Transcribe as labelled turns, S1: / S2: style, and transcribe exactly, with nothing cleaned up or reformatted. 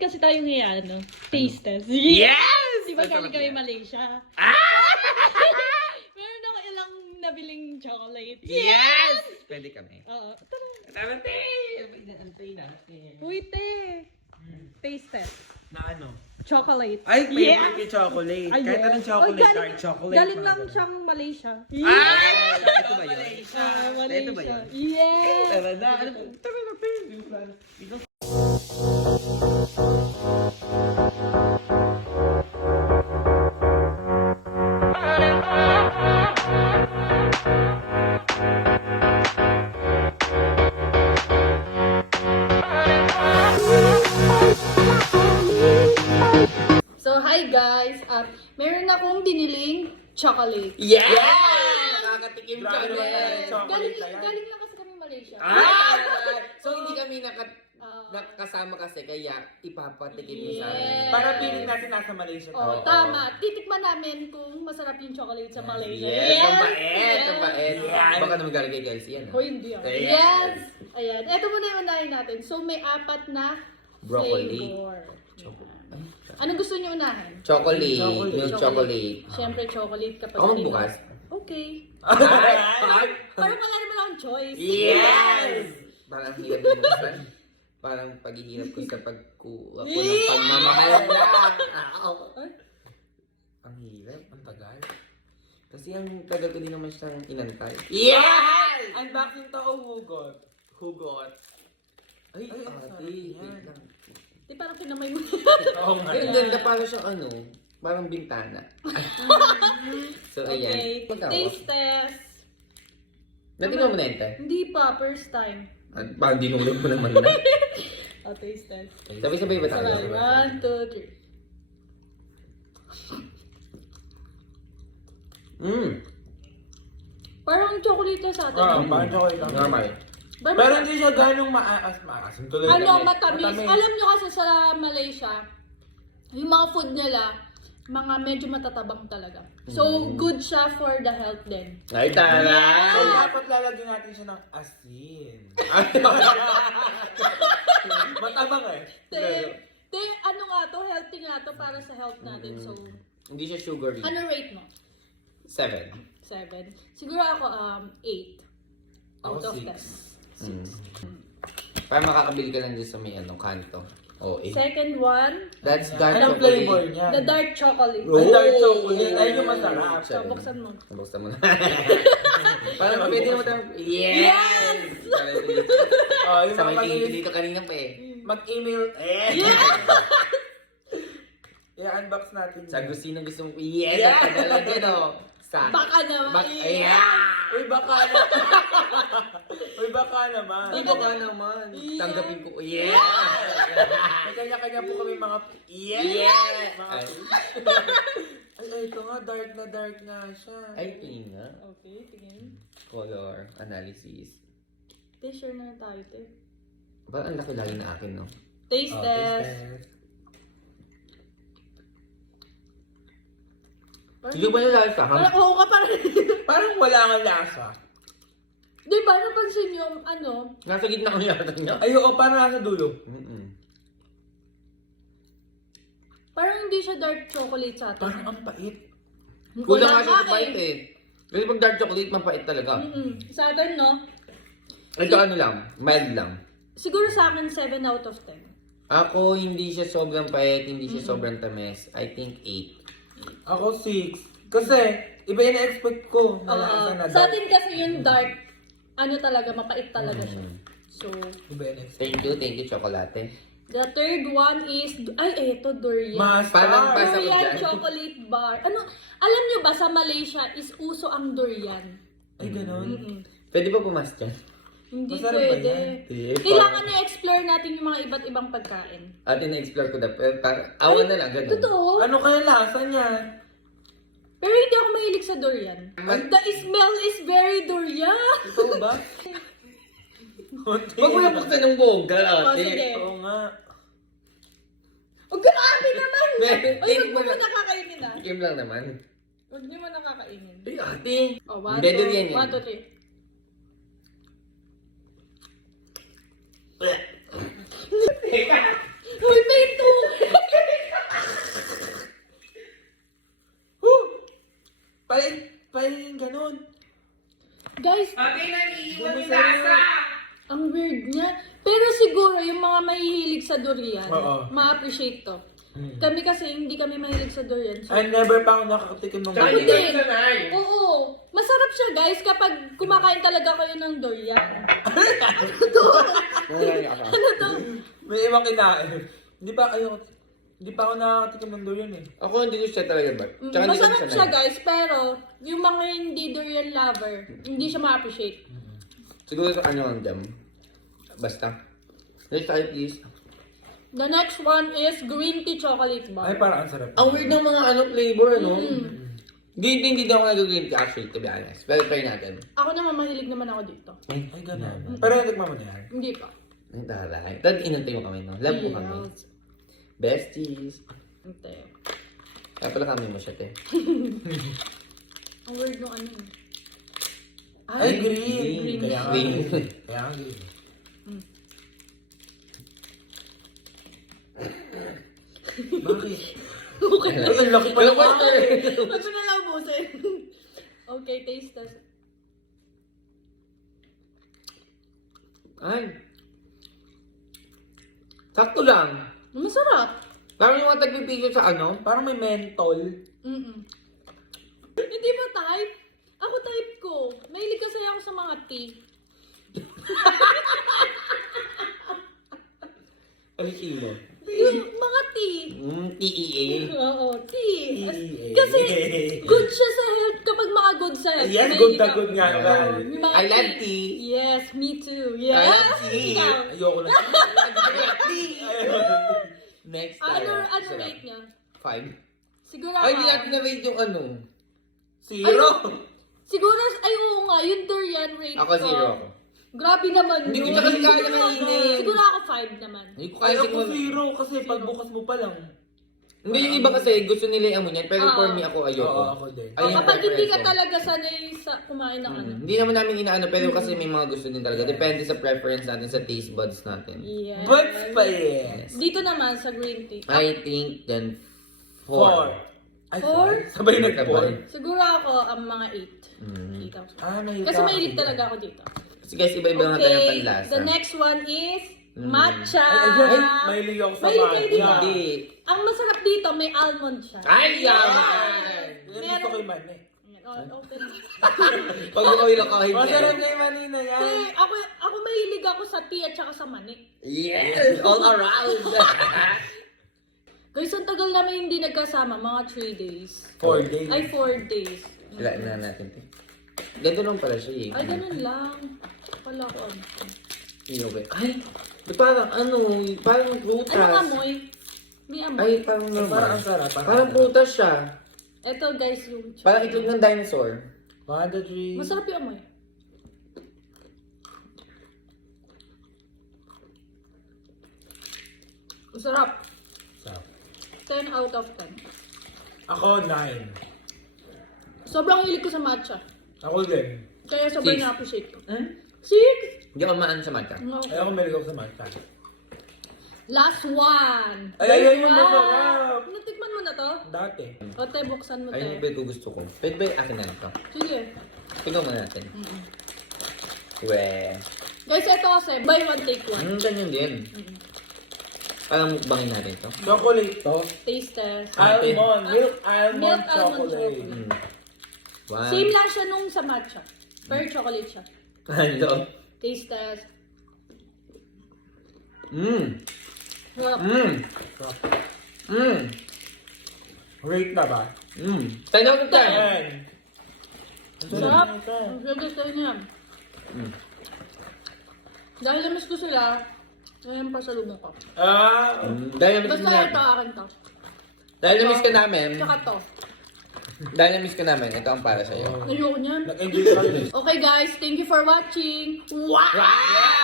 S1: kasi tayo ngayon, no? Taste test.
S2: Yes!
S1: Di ba
S2: Ang
S1: galing
S2: sarap
S1: kami
S2: yan.
S1: Malaysia?
S2: Ah!
S1: Meron ako ilang nabiling chocolate.
S2: Yes! Pwede kami.
S1: Oo. Tara.
S2: Tama, te! Antay natin.
S1: Uy, te. Taste test.
S3: Na ano?
S1: Chocolate.
S3: Ay, favorite
S1: Yeah!
S3: yung chocolate.
S1: Ay,
S3: Kahit
S1: yes.
S3: anong chocolate,
S1: Oy, galing,
S3: dark chocolate.
S1: Galing
S3: mga
S1: lang
S3: ganun.
S1: siyang Malaysia.
S2: Ah! Ito ba yun?
S1: Ah, Malaysia.
S2: Ito ba yun?
S1: Yes!
S2: Tara na. Ano po? Tara na, te. Dito.
S1: So, hi guys! At meron akong biniling chocolate.
S2: Yes! Nakakatikim
S3: Grabe
S2: kami.
S3: naman talaga yung chocolate
S1: Galing,
S3: na yan.
S1: galing lang kasi kami Malaysia.
S2: Ah! So, hindi kami nakat
S1: Ah.
S2: nakasama kasi kaya ipapatikim niyo sa amin.
S1: Yes.
S3: Para feeling natin nasa Malaysia
S1: Oh,
S3: tayo.
S1: tama. Titikman namin kung masarap yung chocolate sa Malaysia.
S2: Yes! Ang bait! Ang bait!
S3: Yes.
S2: Baka naman galing kay Kelsey yan.
S1: O, hindi ah.
S2: Yes.
S1: Yes! Ayan. Ito muna yung unahin natin. So, may apat na
S2: Broccoli.
S1: flavor.
S2: Choco-
S1: Anong gusto niyo unahin?
S2: Chocolate.
S3: Chocolate.
S2: Milk chocolate.
S1: Siyempre, chocolate kapag
S2: Ako
S1: hindi-
S2: bukas.
S1: Okay.
S2: Ay! Ay!
S1: Parang wala naman akong choice.
S2: Yes! Parang hirap na buksan. Parang paghihirap ko sa pagkuha ko ng pagmamahal na.
S1: Ay.
S2: Ang hirap, ang tagal. Kasi ang tagal ko din naman siyang inantay. Yes!
S3: Unboxing to o hugot?
S2: Hugot. Ay,
S3: Ay, ang
S2: ate,
S3: sarap
S2: wait
S3: yan.
S2: lang.
S1: Di parang kinamay mo.
S3: Oo nga.
S2: Ay, ang ganda parang siyang ano, parang bintana. So, ayan.
S1: Okay.
S2: Pagkawa.
S1: Taste test.
S2: Natingnan mo na yun, te?
S1: Hindi pa. First time.
S2: At parang dinulog mo naman na.
S1: Oh, taste test.
S2: Sabay-sabay ba tayo?
S1: Sabay. One, two, three.
S2: Mmm.
S1: Parang chocolate na sa atin.
S3: Oo,
S1: no?
S3: parang chocolate lang.
S2: Normal.
S1: But,
S3: Pero hindi siya ganong maaas. Maasim tuloy
S1: ano,
S3: kami.
S1: matamis. Alam nyo kasi sa Malaysia, yung mga food nila, mga medyo matatabang talaga. So, good siya for the health din.
S2: Ay,
S3: So,
S2: taray!
S3: dapat lalagyan natin siya ng asin. Matabang eh.
S1: Te, te, ano nga to, healthy nga to para sa health natin. So,
S2: Hindi siya sugary.
S1: ano rate mo?
S2: Seven.
S1: Seven. Siguro ako, um, eight. Out
S3: Ako
S1: of
S3: six.
S1: ten.
S2: Mm. Para makakabili ka lang dyan sa may anong kanto. Oh, eh.
S1: Second one,
S2: That's dark
S3: Anong
S2: chocolate.
S3: flavor niya?
S1: the dark chocolate.
S3: Ay, dark chocolate. Ay, yung masarap.
S1: So, buksan mo.
S2: Nabuksan mo na. Parang pwede naman tayo. Yes!
S1: Yes!
S3: Oh, yung
S2: Sa
S3: mga
S2: may tingin ko
S3: mag-
S2: dito kanina pa eh.
S3: mag-email. Eh! I-unbox natin.
S2: Sa
S3: yun.
S2: gusto gusto mo. Yes!
S3: Yes!
S2: Ang tagal dyan oh. Sa.
S1: Baka naman.
S2: Bak yeah!
S3: Uy, baka na. Uy, baka naman.
S2: Ay, baka naman.
S3: Yeah.
S2: Tanggapin ko. Yes!
S3: May kanya-kanya po kami mga... Yes!
S2: Yes!
S3: Mga...
S2: Ay,
S3: Ay, ay, ito nga. Dark na dark nga siya.
S2: ay, tingin nga.
S1: Okay, tingin.
S2: Color analysis.
S1: Te, sure na tayo, te.
S2: Ba, ang laki-laki na akin, no?
S1: Taste
S3: Oh,
S1: test.
S3: taste test.
S2: Hindi ba yung lasa?
S1: Parang, oo ka parang.
S3: Parang wala nga lasa.
S1: Di ba, napansin yung ano,
S2: Nasa gitna ko yata niya.
S3: Ay, oo, parang nasa dulo.
S2: Mm-mm.
S1: parang hindi siya dark chocolate sa atin.
S3: Parang ang pait.
S2: Kulang nga siya sa
S1: nga
S2: pait eh. Kasi pag dark chocolate, mapait talaga.
S1: Mm-mm. Sa atin, no?
S2: Ito ano lang, mild lang.
S1: Siguro sa akin, seven out of ten.
S2: Ako, hindi siya sobrang pait, hindi siya sobrang tamis. I think eight.
S3: Ako six. Kasi, iba yung na-expect ko. Na
S1: Oo.
S3: lasa na
S1: Sa
S3: dark.
S1: atin kasi yung dark, ano talaga, mapait talaga siya.
S2: Mm.
S1: So,
S3: Iba yung na-expect.
S2: Thank you, thank you, chocolate.
S1: the third one is, ay, eto, durian.
S3: Master.
S2: Parang basta- ko
S1: Durian
S2: dyan.
S1: chocolate bar. Ano, alam nyo ba, sa Malaysia is uso ang durian.
S3: Ay, ganun.
S1: Mm-mm.
S2: Pwede ba pumas dyan?
S1: Hindi
S3: Masarap ba
S1: pwede.
S3: yan?
S2: Hindi.
S1: Kailangan na-explore natin yung mga iba't ibang pagkain.
S2: Ate, na-explore ko na. Pero parang, awan na lang, ganun.
S1: Totoo.
S3: Ano kaya lasa niya?
S1: Pero hindi ako mahilig sa durian.
S2: Mag-
S1: The smell is very durian.
S3: Ito ba?
S2: Huwag mo na buksan ng bongga,
S1: Oh,
S2: ate.
S1: sige.
S3: Oo nga.
S1: Huwag grabe naman!
S2: May-
S1: Ay,
S2: tinik
S1: huwag
S2: mo
S1: mo
S2: na.
S1: mo nakakainin ah.
S2: Game lang naman.
S1: Huwag niyo mo nakakainin.
S2: Ay, ate.
S1: Oh, one,
S2: Hindi,
S1: two,
S2: durian yan.
S1: one, two, three. Uy, may tuka!
S3: yun.
S1: Guys,
S2: Okay, nag-iiwan yung
S3: Bumisa
S2: lasa!
S1: ang weird niya. Pero siguro yung mga mahihilig sa durian,
S3: Oo.
S1: ma-appreciate to.
S3: Hmm.
S1: Kami kasi hindi kami mahilig sa durian. So,
S3: I never pa ako nakakatikim ng
S2: Tsaka
S1: Ako
S2: hindi
S3: durian.
S1: din.
S2: kayo sanay.
S1: oo. Masarap siya guys kapag kumakain talaga kayo ng durian.
S2: Nangyari ako.
S1: Ano to?
S3: May ibang kinain. Hindi pa kayo, hindi pa ako nakakatikim ng durian eh.
S2: Ako hindi ko siya talaga ba?
S1: Mm,
S2: Tsaka hindi ko
S1: Masarap siya guys, pero yung mga hindi durian lover, hindi siya ma-appreciate.
S2: Siguro sa ano ang jam. Basta. Next tayo please.
S1: The next one is green tea chocolate bar.
S3: Ay, parang ang sarap.
S2: Ang weird ng mga ano flavor, no?
S1: Mm.
S2: Green tea, hindi daw ako nag-green tea actually, to be honest. Pero try natin.
S1: Ako naman mahilig naman ako dito.
S3: Ay, ay ganun. Pero natikman mo na yan.
S1: Hindi pa.
S2: Ang taray. Dahil inantay mo kami, no? Love mo kami.
S1: Yes.
S2: Besties.
S1: Ante.
S2: Kaya pala kami mo siya, te.
S1: Ang weird nung ano yun.
S3: Ay, green.
S2: green.
S3: Kaya nga
S2: Green.
S3: green. Kaya nga green. Bakit?
S1: Okay.
S3: Ay, ang laki pala
S2: Pero
S3: nga eh.
S1: Huwag ko na lang ubusin. Okay, taste test.
S2: Ay. Sakto lang.
S1: Masarap.
S2: Parang yung mga tagpipigil sa ano.
S3: Parang may mentol.
S1: Mm-mm. Hindi ba type? Ako type ko. Mahilig kasi ako sa mga tea.
S2: Ano sino?
S1: Yung mga tea.
S2: Mm, T E A.
S1: Oo, tea.
S3: Tea.
S1: Kasi good siya sa health kapag mga good sa health.
S3: Yes,
S1: Mahilig
S3: good na
S1: ako.
S3: good nga.
S1: Oo,
S3: Val.
S1: yung mga
S2: I love tea.
S1: Yes, me too. Yes.
S2: I love tea.
S1: Ikaw.
S3: Ayoko na.
S2: Next
S1: Ano,
S2: tayo.
S1: ano
S2: Sarap.
S1: rate niya?
S2: Five.
S1: Siguro
S2: Ay, hindi
S1: ako-
S2: natin na-rate yung ano.
S3: Zero.
S1: Siguro, ay oo nga, yung durian rate
S2: Ako
S1: ko.
S2: zero ako.
S1: Grabe naman
S2: Hindi ko
S1: yun.
S2: siya kasi kaya kainin.
S1: Siguro ako five naman.
S2: Hindi ko kaya
S3: Kaya ko
S2: siguro.
S3: zero kasi pagbukas mo pa lang.
S2: Hindi, yung iba kasi gusto nila yung amoy niyan. Pero
S1: Oo.
S2: for me, ako ayoko.
S3: Oo, ako din.
S2: Ay, yung
S1: Kapag hindi ka
S2: preference ko.
S1: talaga sanay sa kumain ng ano.
S2: Mm, Hindi naman namin inaano, pero kasi may mga gusto din talaga. Depende sa preference natin, sa taste buds natin.
S1: Yes.
S3: But pa yes.
S1: Dito naman sa green tea.
S2: I think then
S3: Four.
S2: four.
S3: Ay,
S1: Four?
S3: Sabay nag-four.
S1: Siguro ako ang mga eight.
S2: Mm.
S1: Eight ako.
S3: Ah, mahilig
S1: Kasi
S3: ako
S1: mahilig
S3: dyan.
S1: talaga ako dito.
S2: Kasi guys, iba-iba nga tayo ng
S1: Okay,
S2: panlasa.
S1: the next one is
S2: Mm.
S1: matcha.
S3: Ay, ayun. Mahilig ako sa
S1: Mahilig kayo dito?
S3: matcha.
S2: Hindi.
S1: Ang masarap dito, may almond siya.
S2: Ay, yaman!
S3: Yan gusto
S1: Meron-
S3: ko yung mani.
S1: Ayan, oh, open.
S2: Pag mo kawin ako, hindi.
S3: Masarap na yung mani na yan.
S1: Kasi ako, ako mahilig ako sa tea at saka sa mani.
S2: Yes! All around!
S1: Guys, ang tagal namin hindi nagkasama, mga three days.
S3: Four days.
S1: Ay, four days.
S2: Sila na natin. to. Ganito lang pala siya eh.
S1: Ay, ganun lang. Wala ko. ano.
S2: Iyo ba? Ay! ba't Parang ano, parang prutas.
S1: Anong amoy? May amoy.
S2: Ay, parang
S3: Parang
S2: normal.
S3: ang sarap.
S2: Parang prutas siya.
S1: Ito guys, yung...
S2: Parang itlog ng dinosaur.
S3: One, two, three.
S1: Masarap yung amoy. Masarap.
S3: Sarap.
S1: ten out of ten.
S3: Ako, nine.
S1: Sobrang hilig ko sa matcha.
S3: Ako din.
S1: Kaya sobrang
S2: Six.
S1: na-appreciate ko.
S2: Hmm?
S1: Six?
S2: Hindi ako maano sa matcha.
S1: No.
S3: Ay, ako mahilig ako sa matcha.
S1: Last one.
S3: Ay, ay, ay, yung
S1: Last one.
S3: masarap.
S1: Natikman mo na to?
S3: Dati.
S1: O, te, buksan mo,
S2: Ayun yung
S1: te.
S2: pwede ko gusto ko. Pwede ba yung akin na ito?
S1: Sige.
S2: Tignan muna natin.
S1: Mm-mm.
S2: Weh.
S1: Guys, ito kasi, buy one, take one.
S2: Hmm, ganyan din.
S1: Mm-mm.
S2: Parang mukbangin natin ito.
S3: Chocolate to.
S1: Taste test.
S3: Almond. Milk almond
S1: Milk almond
S3: chocolate.
S1: chocolate.
S2: Hmm. One.
S1: Same lang siya nung sa matcha. Pero chocolate siya.
S2: Ano?
S1: Taste test.
S2: Mmm.
S1: Sarap.
S2: Mmm. Mmm.
S3: Rate na ba?
S2: Mmm. ten out of ten.
S3: Ten.
S1: Sarap. Ang gusto niya.
S2: Mm.
S1: Dahil na-miss ko sila, ngayon pa sa lubong ko.
S3: Ah,
S2: Mm. Dahil na-miss
S1: Basta
S2: ka
S1: ito
S2: namin.
S1: akin to.
S2: Dahil na-miss ka namin.
S1: Tsaka to.
S2: Dahil na-miss ka namin. Ito ang para sa'yo.
S1: Ayoko niyan.
S3: nag-enjoy kami.
S1: Okay guys, thank you for watching. Wow!